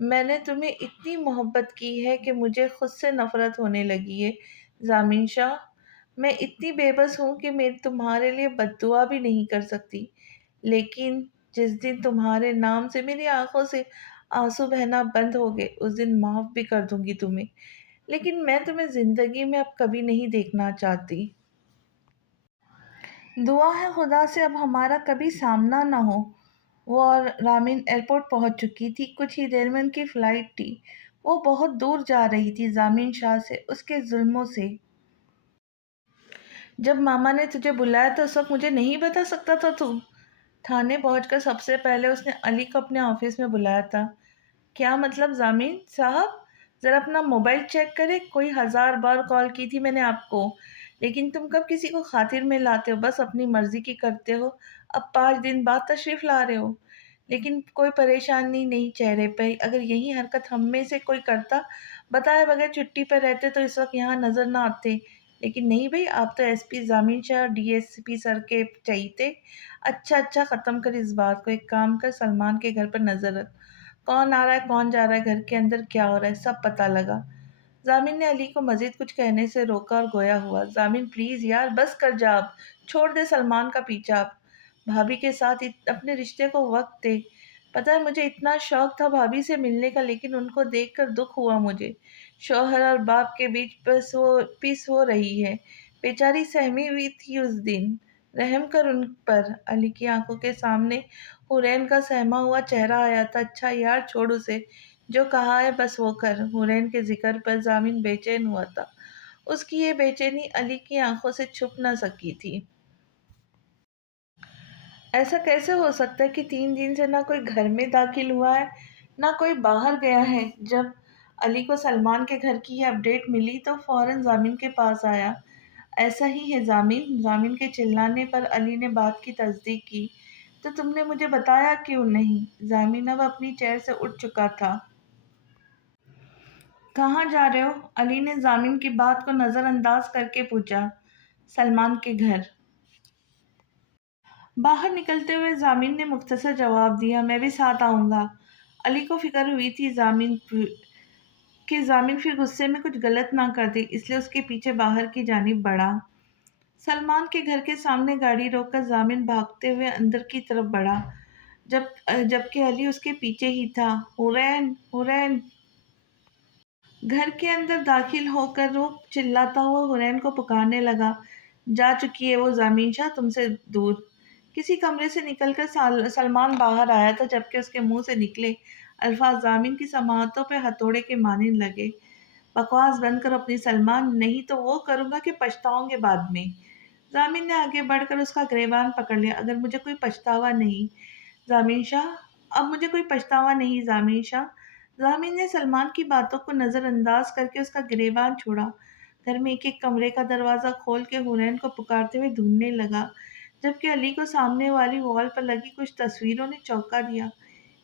میں نے تمہیں اتنی محبت کی ہے کہ مجھے خود سے نفرت ہونے لگی ہے ضامن شاہ۔ میں اتنی بے بس ہوں کہ میں تمہارے لیے بد دعا بھی نہیں کر سکتی، لیکن جس دن تمہارے نام سے میری آنکھوں سے آنسو بہنا بند ہو گئے اس دن معاف بھی کر دوں گی تمہیں، لیکن میں تمہیں زندگی میں اب کبھی نہیں دیکھنا چاہتی۔ دعا ہے خدا سے اب ہمارا کبھی سامنا نہ ہو۔ وہ اور رامین ایئرپورٹ پہنچ چکی تھی، کچھ ہی دیر میں ان کی فلائٹ تھی۔ وہ بہت دور جا رہی تھی ضامن شاہ سے، اس کے ظلموں سے۔ جب ماما نے تجھے بلایا تو اس وقت مجھے نہیں بتا سکتا تھا تم؟ تھانے پہنچ کر سب سے پہلے اس نے علی کو اپنے آفس میں بلایا تھا۔ کیا مطلب ضامن صاحب؟ ذرا اپنا موبائل چیک کرے، کوئی 1000 بار کال کی تھی میں نے آپ کو، لیکن تم کب کسی کو خاطر میں لاتے ہو؟ بس اپنی مرضی کی کرتے ہو۔ اب 5 دن بعد تشریف لا رہے ہو، لیکن کوئی پریشانی نہیں چہرے پہ۔ اگر یہی حرکت ہم میں سے کوئی کرتا، بتائے بغیر چھٹی پہ رہتے تو اس وقت یہاں نظر نہ آتے، لیکن نہیں بھائی، آپ تو ایس پی ضامن شاہ ڈی ایس پی سر کے چہیتے۔ اچھا اچھا، ختم کر اس بات کو، ایک کام کر، سلمان کے گھر پر نظر رکھ، کون آ رہا ہے کون جا رہا ہے، گھر کے اندر کیا ہو رہا ہے، سب پتہ لگا۔ ضامن نے علی کو مزید کچھ کہنے سے روکا اور گویا ہوا۔ ضامن پلیز یار بس کر جا اب، چھوڑ دے سلمان کا پیچھا اب، بھابھی کے ساتھ اپنے رشتے کو وقت دے۔ پتہ ہے مجھے اتنا شوق تھا بھابھی سے ملنے کا، لیکن ان کو دیکھ کر دکھ ہوا مجھے۔ شوہر اور باپ کے بیچ پیس ہو رہی ہے، بیچاری سہمی ہوئی تھی اس دن، رحم کر ان پر۔ علی کی آنکھوں کے سامنے حورین کا سہما ہوا چہرہ آیا تھا۔ اچھا یار چھوڑ اسے، جو کہا ہے بس وہ کر۔ حورین کے ذکر پر ضامن بے چین ہوا تھا، اس کی یہ بے چینی علی کی آنکھوں سے چھپ نہ سکی تھی۔ ایسا کیسے ہو سکتا ہے کہ 3 دن سے نہ کوئی گھر میں داخل ہوا ہے نہ کوئی باہر گیا ہے؟ جب علی کو سلمان کے گھر کی یہ اپڈیٹ ملی تو فوراً ضامن کے پاس آیا۔ ایسا ہی ہے ضامن؟ ضامن کے چلانے پر علی نے بات کی تصدیق کی۔ تو تم نے مجھے بتایا کیوں نہیں؟ ضامن اب اپنی چیئر سے اٹھ چکا تھا۔ کہاں جا رہے ہو؟ علی نے ضامن کی بات کو نظر انداز کر کے پوچھا۔ سلمان کے گھر۔ باہر نکلتے ہوئے ضامن نے مختصر جواب دیا، میں بھی ساتھ آؤں گا۔ علی کو فکر ہوئی تھی کہ ضامن پھر غصے میں کچھ غلط نہ کر دے، اس لیے اس کے پیچھے باہر کی جانب بڑھا۔ سلمان کے گھر کے سامنے گاڑی روک کر ضامن بھاگتے ہوئے اندر کی طرف بڑھا، جبکہ علی اس کے پیچھے ہی تھا۔ حورین، حورین! گھر کے اندر داخل ہو کر وہ چلاتا ہوا حورین کو پکارنے لگا۔ جا چکی ہے وہ ضامن شاہ تم سے دور۔ کسی کمرے سے نکل کر سلمان باہر آیا تھا، جبکہ اس کے منہ سے نکلے الفاظ ضامن کی سماعتوں پہ ہتھوڑے کے مانند لگے۔ بکواس بند کرو اپنی سلمان، نہیں تو وہ کروں گا کہ پچھتاؤں گے بعد میں۔ ضامن نے آگے بڑھ کر اس کا گریبان پکڑ لیا۔ اگر مجھے کوئی پچھتاوا نہیں ضامن شاہ، اب مجھے کوئی پچھتاوا نہیں ضامن شاہ۔ ضامن نے سلمان کی باتوں کو نظر انداز کر کے اس کا گریبان چھوڑا۔ گھر میں ایک ایک کمرے کا دروازہ کھول کے حورین کو پکارتے ہوئے ڈھونڈنے لگا، جبکہ علی کو سامنے والی وال پر لگی کچھ تصویروں نے چونکا دیا۔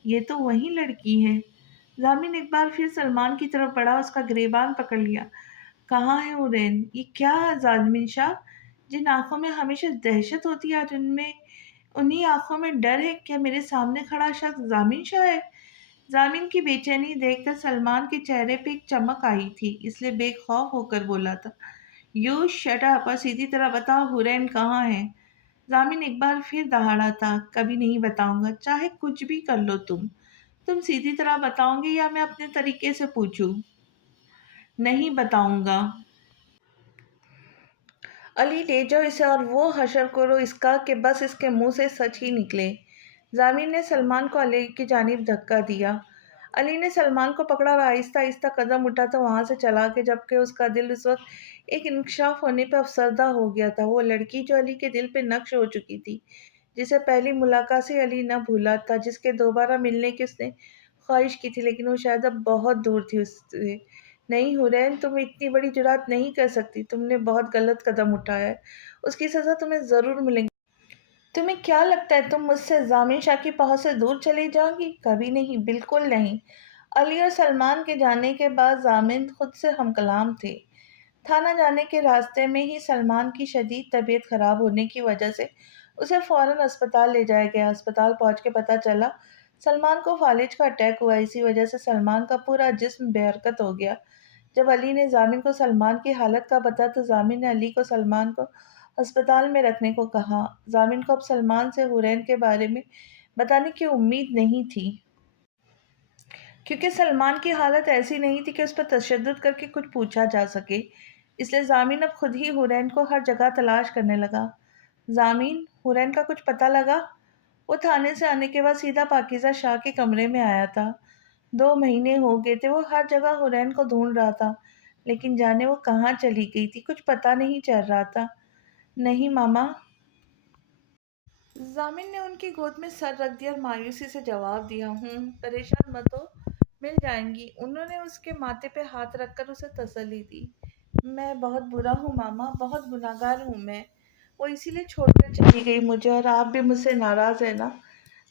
یہ تو وہی لڑکی ہے۔ ضامن ایک بار پھر سلمان کی طرف بڑھا، اس کا گریبان پکڑ لیا۔ کہاں ہے حورین؟ یہ کیا ہے ضامن شاہ؟ جن آنکھوں میں ہمیشہ دہشت ہوتی ہے آج انہی آنکھوں میں ڈر ہے؟ کیا میرے سامنے کھڑا شخص ضامن شاہ ہے؟ ضامن کی بے چینی دیکھ کر سلمان کے چہرے پہ ایک چمک آئی تھی، اس لیے بے خوف ہو کر بولا تھا، یو شٹ اپ اور سیدھی طرح بتاؤ حورین کہاں ہیں؟ ضامن ایک بار پھر دہاڑا تھا، کبھی نہیں بتاؤں گا، چاہے کچھ بھی کر لو تم سیدھی طرح بتاؤ گے یا میں اپنے طریقے سے پوچھوں؟ نہیں بتاؤں گا۔ علی لے جاؤ اسے اور وہ حشر کرو اس کا کہ بس اس کے منہ سے سچ ہی نکلے۔ ضامن نے سلمان کو علی کی جانب دھکا دیا۔ علی نے سلمان کو پکڑا اور آہستہ آہستہ قدم اٹھاتا وہاں سے چلا گیا، جبکہ اس کا دل اس وقت ایک انکشاف ہونے پہ افسردہ ہو گیا تھا۔ وہ لڑکی جو علی کے دل پہ نقش ہو چکی تھی، جسے پہلی ملاقات سے علی نہ بھولا تھا، جس کے دوبارہ ملنے کی اس نے خواہش کی تھی، لیکن وہ شاید اب بہت دور تھی اس سے۔ نہیں حورین، تم اتنی بڑی جرات نہیں کر سکتی، تم نے بہت غلط قدم اٹھایا ہے، اس کی سزا تمہیں ضرور ملے گی۔ تمہیں کیا لگتا ہے تم مجھ سے ضامن شاہ کی پہنچ سے دور چلی جاؤ گی؟ کبھی نہیں، بالکل نہیں۔ علی اور سلمان کے جانے کے بعد ضامن خود سے ہم کلام تھے۔ تھانہ جانے کے راستے میں ہی سلمان کی شدید طبیعت خراب ہونے کی وجہ سے اسے فوراً اسپتال لے جایا گیا۔ اسپتال پہنچ کے پتہ چلا سلمان کو فالج کا اٹیک ہوا، اسی وجہ سے سلمان کا پورا جسم بے حرکت ہو گیا۔ جب علی نے ضامن کو سلمان کی حالت کا بتا تو ضامن نے علی کو سلمان کو ہسپتال میں رکھنے کو کہا۔ ضامن کو اب سلمان سے حورین کے بارے میں بتانے کی امید نہیں تھی، کیونکہ سلمان کی حالت ایسی نہیں تھی کہ اس پر تشدد کر کے کچھ پوچھا جا سکے۔ اس لیے ضامن اب خود ہی حورین کو ہر جگہ تلاش کرنے لگا۔ ضامن، حورین کا کچھ پتہ لگا؟ وہ تھانے سے آنے کے بعد سیدھا پاکیزہ شاہ کے کمرے میں آیا تھا۔ 2 مہینے ہو گئے تھے وہ ہر جگہ حورین کو ڈھونڈ رہا تھا، لیکن جانے وہ کہاں چلی گئی تھی کچھ پتہ نہیں چل رہا تھا۔ نہیں ماما، ضامن نے ان کی گود میں سر رکھ دیا اور مایوسی سے جواب دیا، پریشان مت ہو، مل جائیں گی۔ انہوں نے اس کے ماتھے پہ ہاتھ رکھ کر اسے تسلی دی۔ میں بہت برا ہوں ماما، بہت گناہگار ہوں میں، وہ اسی لیے چھوڑ کر چلی گئی مجھے، اور آپ بھی مجھ سے ناراض ہیں نا؟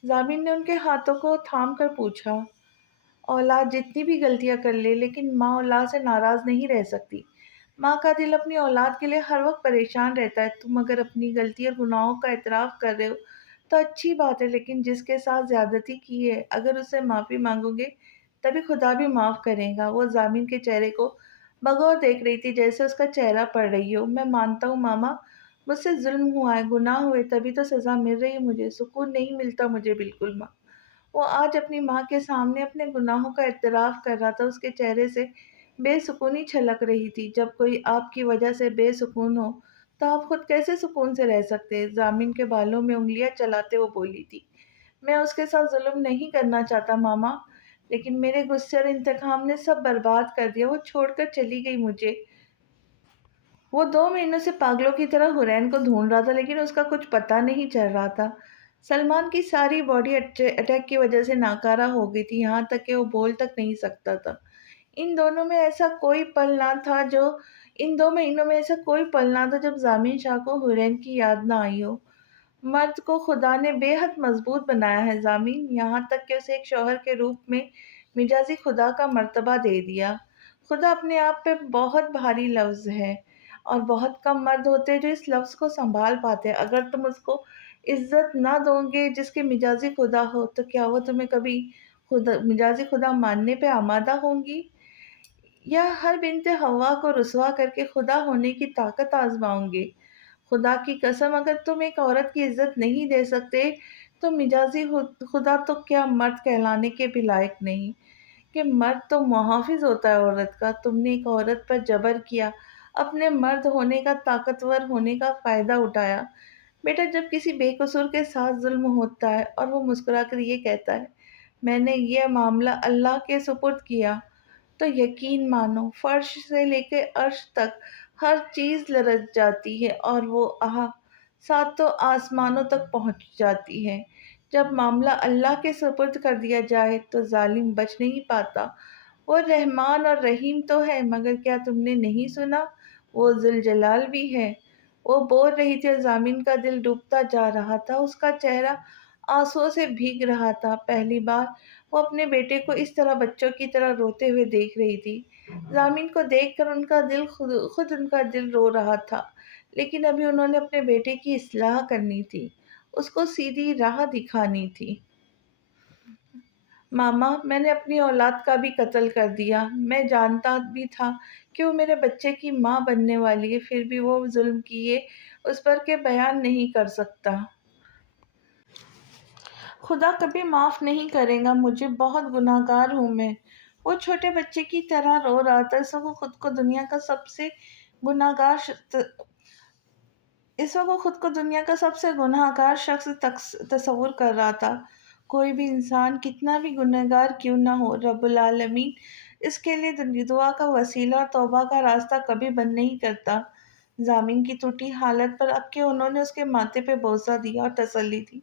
ضامن نے ان کے ہاتھوں کو تھام کر پوچھا۔ اولاد جتنی بھی غلطیاں کر لے لیکن ماں اولاد سے ناراض نہیں رہ سکتی۔ ماں کا دل اپنی اولاد کے لیے ہر وقت پریشان رہتا ہے۔ تم اگر اپنی غلطی اور گناہوں کا اعتراف کر رہے ہو تو اچھی بات ہے، لیکن جس کے ساتھ زیادتی کی ہے اگر اس سے معافی مانگو گے تبھی خدا بھی معاف کرے گا۔ وہ ضامن کے چہرے کو بغور دیکھ رہی تھی جیسے اس کا چہرہ پڑھ رہی ہو۔ میں مانتا ہوں ماما، مجھ سے ظلم ہوا ہے، گناہ ہوئے، تبھی تو سزا مل رہی ہے مجھے، سکون نہیں ملتا مجھے بالکل ماں۔ وہ آج اپنی ماں کے سامنے اپنے گناہوں کا اعتراف کر رہا تھا، اس کے چہرے سے بے سکونی چھلک رہی تھی۔ جب کوئی آپ کی وجہ سے بے سکون ہو تو آپ خود کیسے سکون سے رہ سکتے؟ ضامن کے بالوں میں انگلیاں چلاتے وہ بولی تھی، میں اس کے ساتھ ظلم نہیں کرنا چاہتا ماما، لیکن میرے غصے اور انتقام نے سب برباد کر دیا، وہ چھوڑ کر چلی گئی مجھے۔ وہ 2 مہینوں سے پاگلوں کی طرح حورین کو ڈھونڈ رہا تھا لیکن اس کا کچھ پتہ نہیں چل رہا تھا۔ سلمان کی ساری باڈی اٹیک کی وجہ سے ناکارہ ہو گئی تھی، یہاں تک کہ وہ بول تک نہیں سکتا تھا۔ ان دونوں میں ایسا کوئی پل نہ تھا جو ان 2 مہینوں میں ایسا کوئی پل نہ تھا جب ضامن شاہ کو حورین کی یاد نہ آئی ہو۔ مرد کو خدا نے بے حد مضبوط بنایا ہے ضامن، یہاں تک کہ اسے ایک شوہر کے روپ میں مجازی خدا کا مرتبہ دے دیا۔ خدا اپنے آپ پہ بہت بھاری لفظ ہے اور بہت کم مرد ہوتے ہیں جو اس لفظ کو سنبھال پاتے ہیں۔ اگر تم اس کو عزت نہ دو گے جس کے مجازی خدا ہو تو کیا وہ تمہیں کبھی مجازی خدا ماننے پہ آمادہ ہوں گی؟ یا ہر بنت حوا کو رسوا کر کے خدا ہونے کی طاقت آزماؤں گے؟ خدا کی قسم اگر تم ایک عورت کی عزت نہیں دے سکتے تو مجازی خدا تو کیا مرد کہلانے کے بھی لائق نہیں، کہ مرد تو محافظ ہوتا ہے عورت کا۔ تم نے ایک عورت پر جبر کیا، اپنے مرد ہونے کا، طاقتور ہونے کا فائدہ اٹھایا۔ بیٹا، جب کسی بے قصور کے ساتھ ظلم ہوتا ہے اور وہ مسکرا کر یہ کہتا ہے میں نے یہ معاملہ اللہ کے سپرد کیا، تو یقین مانو فرش سے لے کے عرش تک ہر چیز لرز جاتی ہے اور وہ ساتوں آسمانوں تک پہنچ جاتی ہے۔ جب معاملہ اللہ کے سپرد کر دیا جائے تو ظالم بچ نہیں پاتا۔ وہ رحمان اور رحیم تو ہے، مگر کیا تم نے نہیں سنا وہ ذوالجلال بھی ہے؟ وہ بول رہی تھی اور ضامن کا دل ڈوبتا جا رہا تھا، اس کا چہرہ آنسوؤں سے بھیگ رہا تھا۔ پہلی بار وہ اپنے بیٹے کو اس طرح بچوں کی طرح روتے ہوئے دیکھ رہی تھی۔ ضامن کو دیکھ کر ان کا دل خود ان کا دل رو رہا تھا، لیکن ابھی انہوں نے اپنے بیٹے کی اصلاح کرنی تھی، اس کو سیدھی راہ دکھانی تھی۔ ماما، میں نے اپنی اولاد کا بھی قتل کر دیا، میں جانتا بھی تھا کہ وہ میرے بچے کی ماں بننے والی ہے، پھر بھی وہ ظلم کیے اس پر کہ بیان نہیں کر سکتا۔ خدا کبھی معاف نہیں کرے گا مجھے، بہت گناہگار ہوں میں۔ وہ چھوٹے بچے کی طرح رو رہا تھا، اس وقت وہ خود کو دنیا کا سب سے گناہگار شخص تصور کر رہا تھا۔ کوئی بھی انسان کتنا بھی گنہگار کیوں نہ ہو، رب العالمین اس کے لیے دعا کا وسیلہ اور توبہ کا راستہ کبھی بند نہیں کرتا۔ ضامن کی ٹوٹی حالت پر اب کہ انہوں نے اس کے ماتھے پہ بوسہ دیا اور تسلی دی،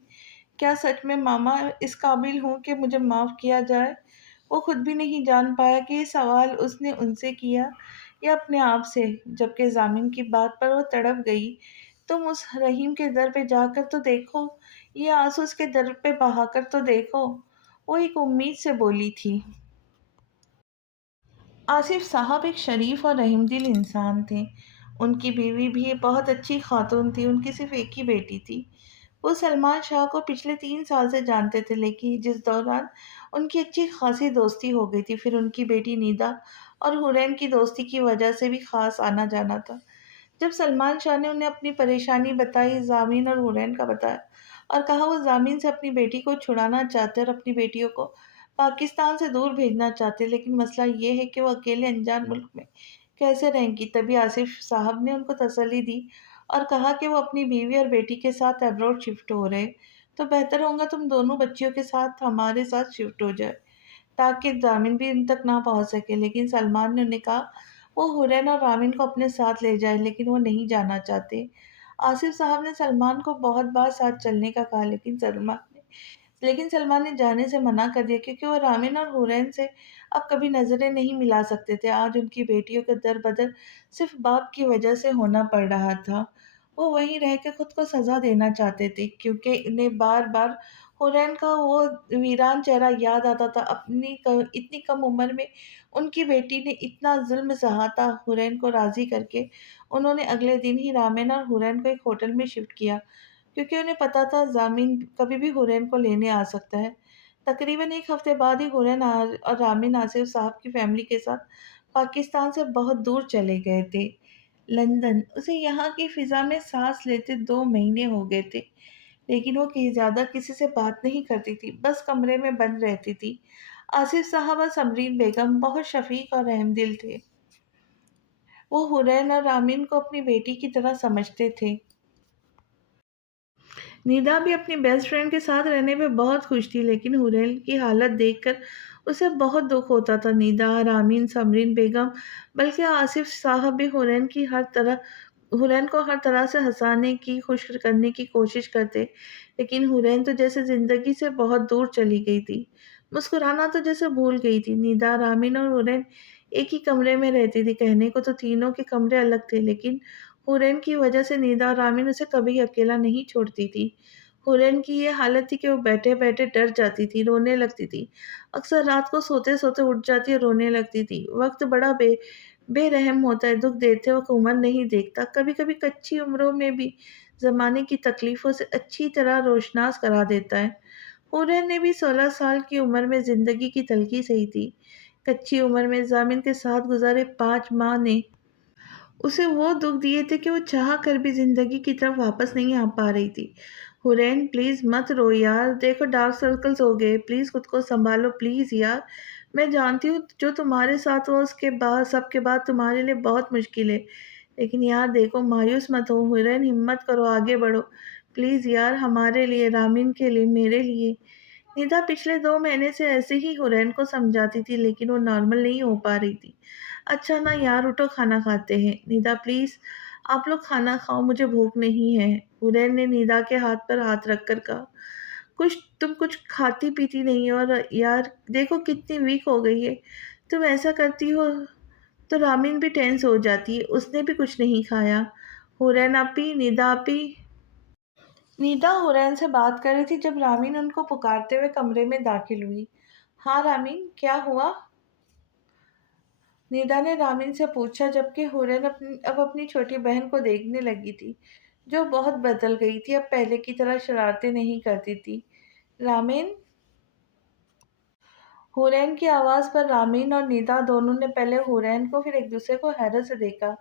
کیا سچ میں ماما اس قابل ہوں کہ مجھے معاف کیا جائے؟ وہ خود بھی نہیں جان پایا کہ یہ سوال اس نے ان سے کیا یا اپنے آپ سے۔ جبکہ ضامن کی بات پر وہ تڑپ گئی، تم اس رحیم کے در پہ جا کر تو دیکھو، یہ آنسو اس کے در پہ بہا کر تو دیکھو، وہ ایک امید سے بولی تھی۔ آصف صاحب ایک شریف اور رحیم دل انسان تھے، ان کی بیوی بھی بہت اچھی خاتون تھی، ان کی صرف ایک ہی بیٹی تھی۔ وہ سلمان شاہ کو پچھلے 3 سال سے جانتے تھے، لیکن جس دوران ان کی اچھی خاصی دوستی ہو گئی تھی، پھر ان کی بیٹی نیدا اور حورین کی دوستی کی وجہ سے بھی خاص آنا جانا تھا۔ جب سلمان شاہ نے انہیں اپنی پریشانی بتائی، زامین اور حورین کا بتایا اور کہا وہ زامین سے اپنی بیٹی کو چھڑانا چاہتے اور اپنی بیٹیوں کو پاکستان سے دور بھیجنا چاہتے، لیکن مسئلہ یہ ہے کہ وہ اکیلے انجان ملک میں کیسے رہیں گی، تبھی آصف صاحب نے ان کو تسلی دی اور کہا کہ وہ اپنی بیوی اور بیٹی کے ساتھ ایبروڈ شفٹ ہو رہے، تو بہتر ہوگا تم دونوں بچیوں کے ساتھ ہمارے ساتھ شفٹ ہو جائے تاکہ رامن بھی ان تک نہ پہنچ سکے۔ لیکن سلمان نے انہیں کہا وہ حورین اور رامن کو اپنے ساتھ لے جائے، لیکن وہ نہیں جانا چاہتے۔ آصف صاحب نے سلمان کو بہت بار ساتھ چلنے کا کہا، لیکن سلمان نے جانے سے منع کر دیا کیونکہ وہ رامن اور حورین سے اب کبھی نظریں نہیں ملا سکتے تھے۔ آج ان کی بیٹیوں کے در بدر صرف باپ کی وجہ سے ہونا پڑ رہا تھا۔ وہ وہیں رہ کے خود کو سزا دینا چاہتے تھے کیونکہ انہیں بار بار حورین کا وہ ویران چہرہ یاد آتا تھا۔ اتنی کم عمر میں ان کی بیٹی نے اتنا ظلم سہا تھا۔ حورین کو راضی کر کے انہوں نے اگلے دن ہی رامن اور حورین کو ایک ہوٹل میں شفٹ کیا کیونکہ انہیں پتا تھا زامین کبھی بھی حورین کو لینے آ سکتا ہے۔ تقریباً ایک ہفتے بعد ہی حورین اور رامن آصف صاحب کی فیملی کے ساتھ پاکستان سے بہت دور چلے گئے تھے، لندن۔ اسے یہاں کی فضا میں سانس لیتے 2 مہینے ہو گئے تھے، لیکن وہ زیادہ کسی سے بات نہیں کرتی تھی، بس کمرے میں بند رہتی تھی۔ آصف صاحب اور سمرین بیگم بہت شفیق اور رحم دل تھے۔ وہ حورین اور رامن کو اپنی بیٹی کی طرح سمجھتے تھے۔ نیدا بھی اپنی بیسٹ فرینڈ کے ساتھ رہنے میں بہت خوش تھی، لیکن حورین کی حالت دیکھ کر اسے بہت دکھ ہوتا تھا۔ نیدا، رامین، سمرین بیگم بلکہ آصف صاحب بھی حورین کو ہر طرح سے ہنسانے کی، خوش کرنے کی کوشش کرتے، لیکن حورین تو جیسے زندگی سے بہت دور چلی گئی تھی، مسکرانا تو جیسے بھول گئی تھی۔ نیدا، رامین اور حورین ایک ہی کمرے میں رہتی تھی، کہنے کو تو تینوں کے کمرے الگ تھے، لیکن حورین کی وجہ سے نیدا اور رامن اسے کبھی اکیلا نہیں چھوڑتی تھی۔ حورین کی یہ حالت تھی کہ وہ بیٹھے بیٹھے ڈر جاتی تھی، رونے لگتی تھی، اکثر رات کو سوتے سوتے اٹھ جاتی اور رونے لگتی تھی۔ وقت بڑا بے رحم ہوتا ہے، دکھ دیتے وقت عمر نہیں دیکھتا، کبھی کبھی کچی عمروں میں بھی زمانے کی تکلیفوں سے اچھی طرح روشناس کرا دیتا ہے۔ حورین نے بھی 16 سال کی عمر میں زندگی کی تلخی سہی تھی۔ کچی عمر میں زامن کے ساتھ گزارے 5 ماہ نے اسے وہ دکھ دیے تھے کہ وہ چاہ کر بھی زندگی کی طرف واپس نہیں آ پا رہی تھی۔ حورین پلیز مت رو یار، دیکھو ڈارک سرکلز ہو گئے، پلیز خود کو سنبھالو پلیز یار، میں جانتی ہوں جو تمہارے ساتھ ہوا اس کے بعد سب کے بعد تمہارے لیے بہت مشکل ہے، لیکن یار دیکھو مایوس مت ہو، حورین ہمت کرو آگے بڑھو پلیز یار، ہمارے لیے، رامن کے لیے، میرے لیے۔ نیدا پچھلے 2 مہینے سے ایسے ہی حورین کو سمجھاتی تھی، لیکن وہ نارمل نہیں ہو پا رہی تھی۔ اچھا نا یار اٹھو کھانا کھاتے ہیں، نیدا پلیز آپ لوگ کھانا کھاؤ، مجھے بھوک نہیں ہے۔ حورین نے نیدا کے ہاتھ پر ہاتھ رکھ کر کہا تم کچھ کھاتی پیتی نہیں اور یار دیکھو کتنی ویک ہو گئی ہے، تم ایسا کرتی ہو تو رامن بھی ٹینس ہو جاتی ہے، اس نے بھی کچھ نہیں کھایا۔ حورین آپی، نیدا آپی۔ نیدا حورین سے بات کر رہی تھی جب رامن ان کو پکارتے ہوئے کمرے میں داخل ہوئی۔ ہاں رامن، کیا ہوا؟ نیدا نے رامن سے پوچھا، جبکہ حورین اب اپنی چھوٹی بہن کو دیکھنے لگی تھی جو بہت بدل گئی تھی، اب پہلے کی طرح شرارتیں نہیں کرتی تھی۔ رامن؟ حورین کی آواز پر رامن اور نیدا دونوں نے پہلے حورین کو پھر ایک دوسرے کو حیرت سے دیکھا،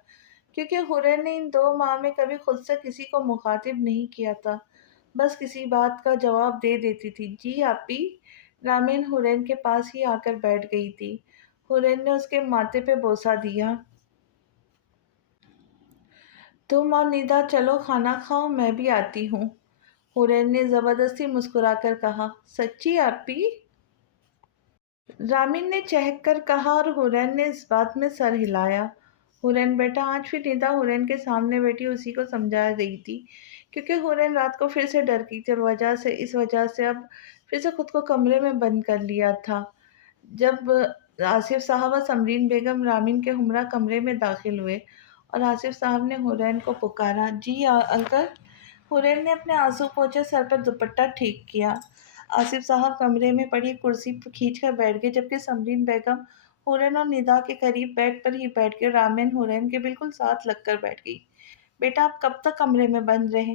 کیونکہ حورین نے ان 2 ماہ میں کبھی خود سے کسی کو مخاطب نہیں کیا تھا، بس کسی بات کا جواب دے دیتی تھی۔ جی آپی۔ رامن حورین کے پاس ہی آ کر بیٹھ گئی تھی۔ حورین نے اس کے ماتھے پہ بوسہ دیا۔ تم اور نیدا چلو کھانا کھاؤ، میں بھی آتی ہوں، حورین نے زبردستی مسکرا کر کہا۔ سچی آپی؟ رامن نے چہک کر کہا اور حورین نے اس بات میں سر ہلایا۔ حورین بیٹا آج پھر نیدا حورین کے سامنے بیٹھی اسی کو سمجھا رہی تھی، کیونکہ حورین رات کو پھر سے ڈر گئی تھی اور اس وجہ سے اب پھر سے خود کو کمرے میں بند کر لیا تھا۔ جب آصف صاحب اور سمرین بیگم رامن کے ہمراہ کمرے میں داخل ہوئے اور آصف صاحب نے حورین کو پکارا، جی انکل۔ حورین نے اپنے آنسو پوچھے سر پر دوپٹہ ٹھیک کیا۔ آصف صاحب کمرے میں پڑی کرسی پر کھینچ کر بیٹھ گئے، جبکہ سمرین بیگم حورین اور نیدا کے قریب بیڈ پر ہی بیٹھ گئے۔ رامن حورین کے بالکل ساتھ لگ کر بیٹھ گئی۔ بیٹا آپ کب تک کمرے میں بند رہے؟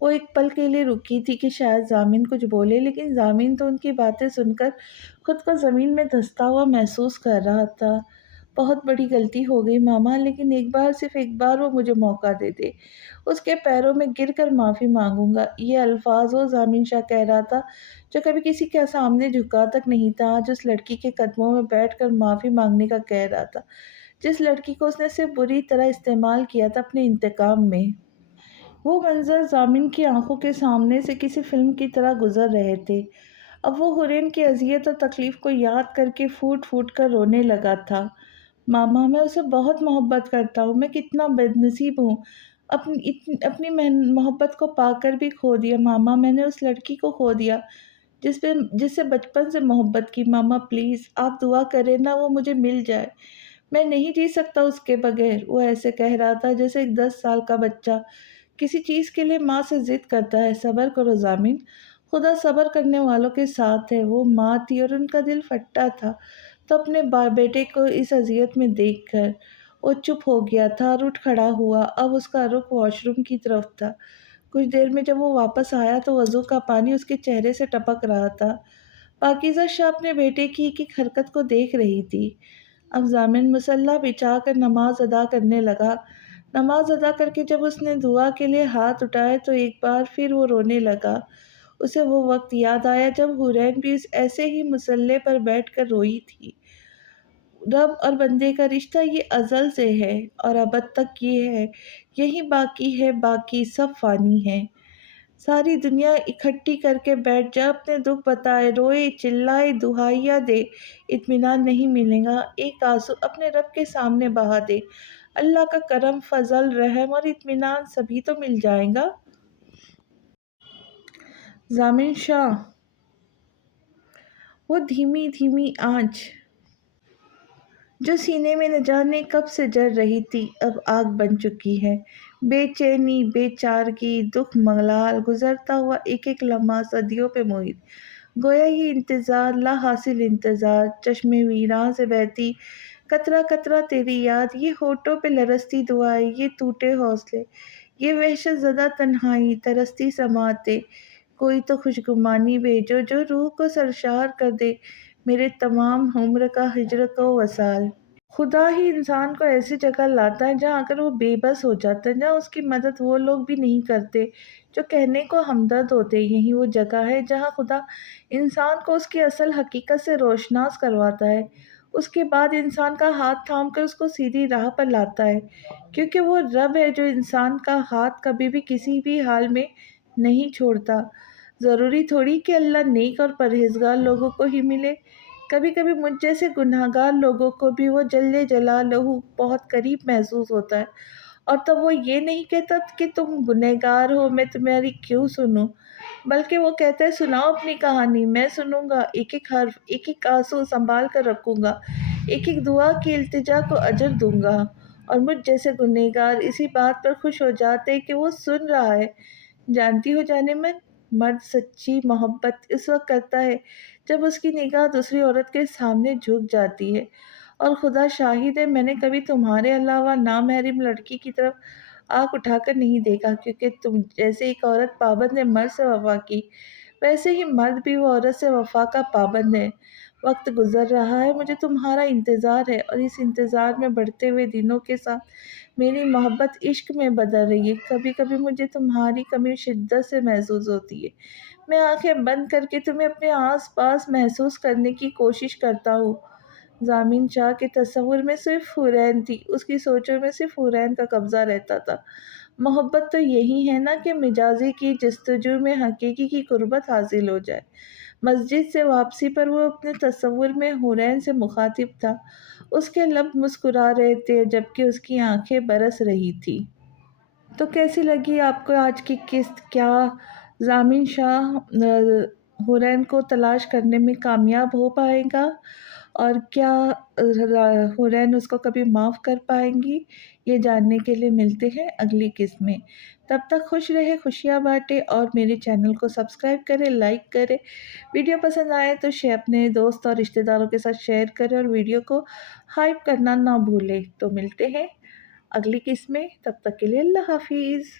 وہ ایک پل کے لیے رکی تھی کہ شاید ضامن کچھ بولے، لیکن ضامن تو ان کی باتیں سن کر خود کو زمین میں دھنستا ہوا محسوس کر رہا تھا۔ بہت بڑی غلطی ہو گئی ماما، لیکن ایک بار، صرف ایک بار وہ مجھے موقع دے دے۔ اس کے پیروں میں گر کر معافی مانگوں گا۔ یہ الفاظ وہ ضامن شاہ کہہ رہا تھا جو کبھی کسی کے سامنے جھکا تک نہیں تھا، آج اس لڑکی کے قدموں میں بیٹھ کر معافی مانگنے کا کہہ رہا تھا، جس لڑکی کو اس نے صرف بری طرح استعمال کیا تھا اپنے انتقام میں۔ وہ منظر ضامن کی آنکھوں کے سامنے سے کسی فلم کی طرح گزر رہے تھے۔ اب وہ حورین کی اذیت اور تکلیف کو یاد کر کے پھوٹ پھوٹ کر رونے لگا تھا۔ ماما، میں اسے بہت محبت کرتا ہوں، میں کتنا بد نصیب ہوں، اپنی محبت کو پا کر بھی کھو دیا۔ ماما، میں نے اس لڑکی کو کھو دیا جس سے بچپن سے محبت کی۔ ماما پلیز، آپ دعا کریں نا وہ مجھے مل جائے، میں نہیں جی سکتا اس کے بغیر۔ وہ ایسے کہہ رہا تھا جیسے ایک 10 سال کا بچہ کسی چیز کے لیے ماں سے ضد کرتا ہے۔ صبر کرو ضامن، خدا صبر کرنے والوں کے ساتھ ہے۔ وہ ماں تھی اور ان کا دل پھٹا تھا تو اپنے بیٹے کو اس اذیت میں دیکھ کر۔ وہ چپ ہو گیا تھا اور اٹھ کھڑا ہوا۔ اب اس کا رخ واش روم کی طرف تھا۔ کچھ دیر میں جب وہ واپس آیا تو وضو کا پانی اس کے چہرے سے ٹپک رہا تھا۔ پاکیزہ شاہ اپنے بیٹے کی ایک ایک حرکت کو دیکھ رہی تھی۔ اب ضامن مصلی بچھا کر نماز ادا کرنے لگا۔ نماز ادا کر کے جب اس نے دعا کے لیے ہاتھ اٹھائے تو ایک بار پھر وہ رونے لگا۔ اسے وہ وقت یاد آیا جب حورین بھی ایسے ہی مصلی پر بیٹھ کر روئی تھی۔ رب اور بندے کا رشتہ یہ ازل سے ہے اور ابد تک یہ ہے، یہی باقی ہے، باقی سب فانی ہے۔ ساری دنیا اکٹھی کر کے بیٹھ جا، اپنے دکھ بتائے، روئے، چلائے، دہائیاں دے، اطمینان نہیں ملے گا۔ ایک آنسو اپنے رب کے سامنے بہا دے، اللہ کا کرم، فضل، رحم اور اطمینان سبھی تو مل جائے گا۔ ضامن شاہ، وہ دھیمی دھیمی آنچ جو سینے میں نہ جانے کب سے جل رہی تھی، اب آگ بن چکی ہے۔ بے چینی، بے چارگی، دکھ ملال گزرتا ہوا ایک ایک لمحہ صدیوں پہ محیط۔ گویا یہ انتظار، لا حاصل انتظار، چشمے ویراں سے بہتی قطرہ قطرہ تیری یاد، یہ ہونٹوں پہ لرزتی دعائیں، یہ ٹوٹے حوصلے، یہ وحشت زدہ تنہائی، ترستی سماعتیں، کوئی تو خوشگمانی بھیجو جو روح کو سرشار کر دے میرے تمام عمر کا ہجر کو وصال۔ خدا ہی انسان کو ایسی جگہ لاتا ہے جہاں اگر وہ بے بس ہو جاتا ہے، جہاں اس کی مدد وہ لوگ بھی نہیں کرتے جو کہنے کو ہمدرد ہوتے۔ یہی وہ جگہ ہے جہاں خدا انسان کو اس کی اصل حقیقت سے روشناس کرواتا ہے، اس کے بعد انسان کا ہاتھ تھام کر اس کو سیدھی راہ پر لاتا ہے، کیونکہ وہ رب ہے جو انسان کا ہاتھ کبھی بھی کسی بھی حال میں نہیں چھوڑتا۔ ضروری تھوڑی کہ اللہ نیک اور پرہیزگار لوگوں کو ہی ملے، کبھی کبھی مجھ جیسے گناہگار لوگوں کو بھی وہ جل جلالہ بہت قریب محسوس ہوتا ہے، اور تب وہ یہ نہیں کہتا کہ تم گنہگار ہو، میں تمہاری کیوں سنوں، بلکہ وہ کہتا ہے سناؤ اپنی کہانی، میں سنوں گا، ایک ایک حرف، ایک ایک آنسو سنبھال کر رکھوں گا، ایک ایک دعا کی التجا کو اجر دوں گا۔ اور مجھ جیسے گنہگار اسی بات پر خوش ہو جاتے کہ وہ سن رہا ہے۔ جانتی ہو جانے من، مرد سچی محبت اس وقت کرتا ہے جب اس کی نگاہ دوسری عورت کے سامنے جھک جاتی ہے، اور خدا شاہد ہے میں نے کبھی تمہارے علاوہ نامحرم لڑکی کی طرف آنکھ اٹھا کر نہیں دیکھا، کیونکہ تم جیسے ایک عورت پابند ہے مرد سے وفا کی، ویسے ہی مرد بھی وہ عورت سے وفا کا پابند ہے۔ وقت گزر رہا ہے، مجھے تمہارا انتظار ہے، اور اس انتظار میں بڑھتے ہوئے دنوں کے ساتھ میری محبت عشق میں بدل رہی ہے۔ کبھی کبھی مجھے تمہاری کمی شدت سے محسوس ہوتی ہے، میں آنکھیں بند کر کے تمہیں اپنے آس پاس محسوس کرنے کی کوشش کرتا ہوں۔ ضامن شاہ کے تصور میں صرف حورین تھی، اس کی سوچوں میں صرف حورین کا قبضہ رہتا تھا۔ محبت تو یہی ہے نا کہ مجازی کی جستجو میں حقیقی کی قربت حاصل ہو جائے۔ مسجد سے واپسی پر وہ اپنے تصور میں حورین سے مخاطب تھا، اس کے لب مسکرا رہے تھے جبکہ اس کی آنکھیں برس رہی تھی۔ تو کیسی لگی آپ کو آج کی قسط؟ کیا ضامن شاہ حورین کو تلاش کرنے میں کامیاب ہو پائے گا، اور کیا حورین اس کو کبھی معاف کر پائیں گی؟ یہ جاننے کے لیے ملتے ہیں اگلی قسط میں۔ تب تک خوش رہے، خوشیاں بانٹے، اور میرے چینل کو سبسکرائب کرے، لائک کرے، ویڈیو پسند آئے تو اپنے دوست اور رشتہ داروں کے ساتھ شیئر کرے، اور ویڈیو کو ہائپ کرنا نہ بھولے۔ تو ملتے ہیں اگلی قسط میں، تب تک کے لیے اللہ حافظ۔